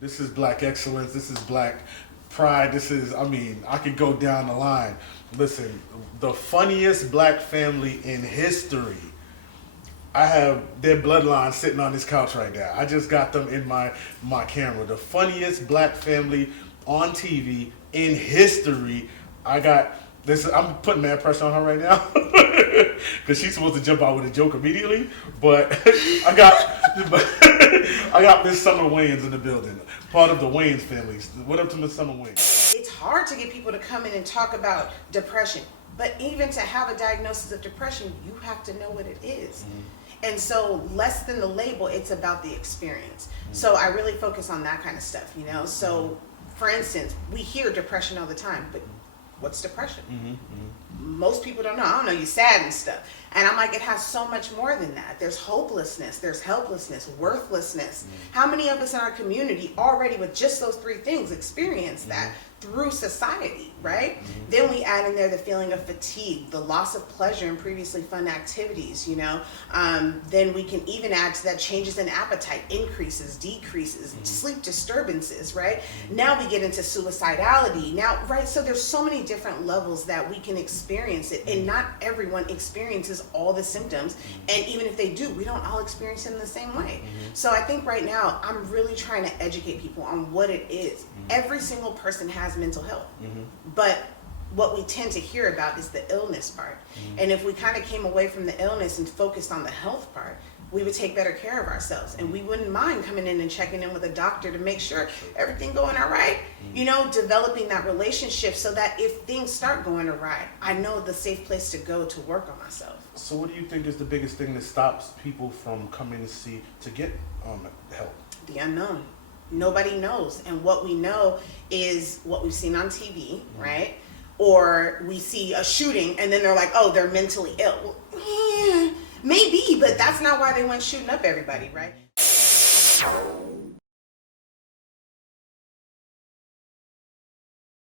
This is black excellence. This is black pride. This is, I mean, I could go down the line. Listen, the funniest black family in history. I have their bloodline sitting on this couch right now. I just got them in my camera. The funniest black family on TV in history. I got this. I'm putting mad pressure on her right now because she's supposed to jump out with a joke immediately. But I got Miss Summer Wayans in the building, part of the Wayans family. What up to Miss Summer Wayans? It's hard to get people to come in and talk about depression, but even to have a diagnosis of depression, you have to know what it is. And so less than the label, it's about the experience. So I really focus on that kind of stuff, you know? So for instance, we hear depression all the time, but what's depression? Most people don't know. I don't know, you're sad and stuff. And I'm like, it has so much more than that. There's hopelessness, there's helplessness, worthlessness. How many of us in our community already with just those three things experience that through society, right? Then we add in there the feeling of fatigue, the loss of pleasure in previously fun activities, you know? Then we can even add to that changes in appetite, increases, decreases, sleep disturbances, right? Now we get into suicidality. Now, right, so there's so many different levels that we can experience it, and not everyone experiences all the symptoms, and even if they do, we don't all experience them the same way. So I think right now, I'm really trying to educate people on what it is. Every single person has mental health, but what we tend to hear about is the illness part. And if we kind of came away from the illness and focused on the health part, we would take better care of ourselves, and we wouldn't mind coming in and checking in with a doctor to make sure everything going all right, you know, developing that relationship so that if things start going awry, I know the safe place to go to work on myself. So what do you think is the biggest thing that stops people from coming to get help? The unknown. Nobody knows, and what we know is what we've seen on TV, right? Or we see a shooting and then they're like, oh, they're mentally ill. Well, yeah, maybe, but that's not why they went shooting up everybody, right?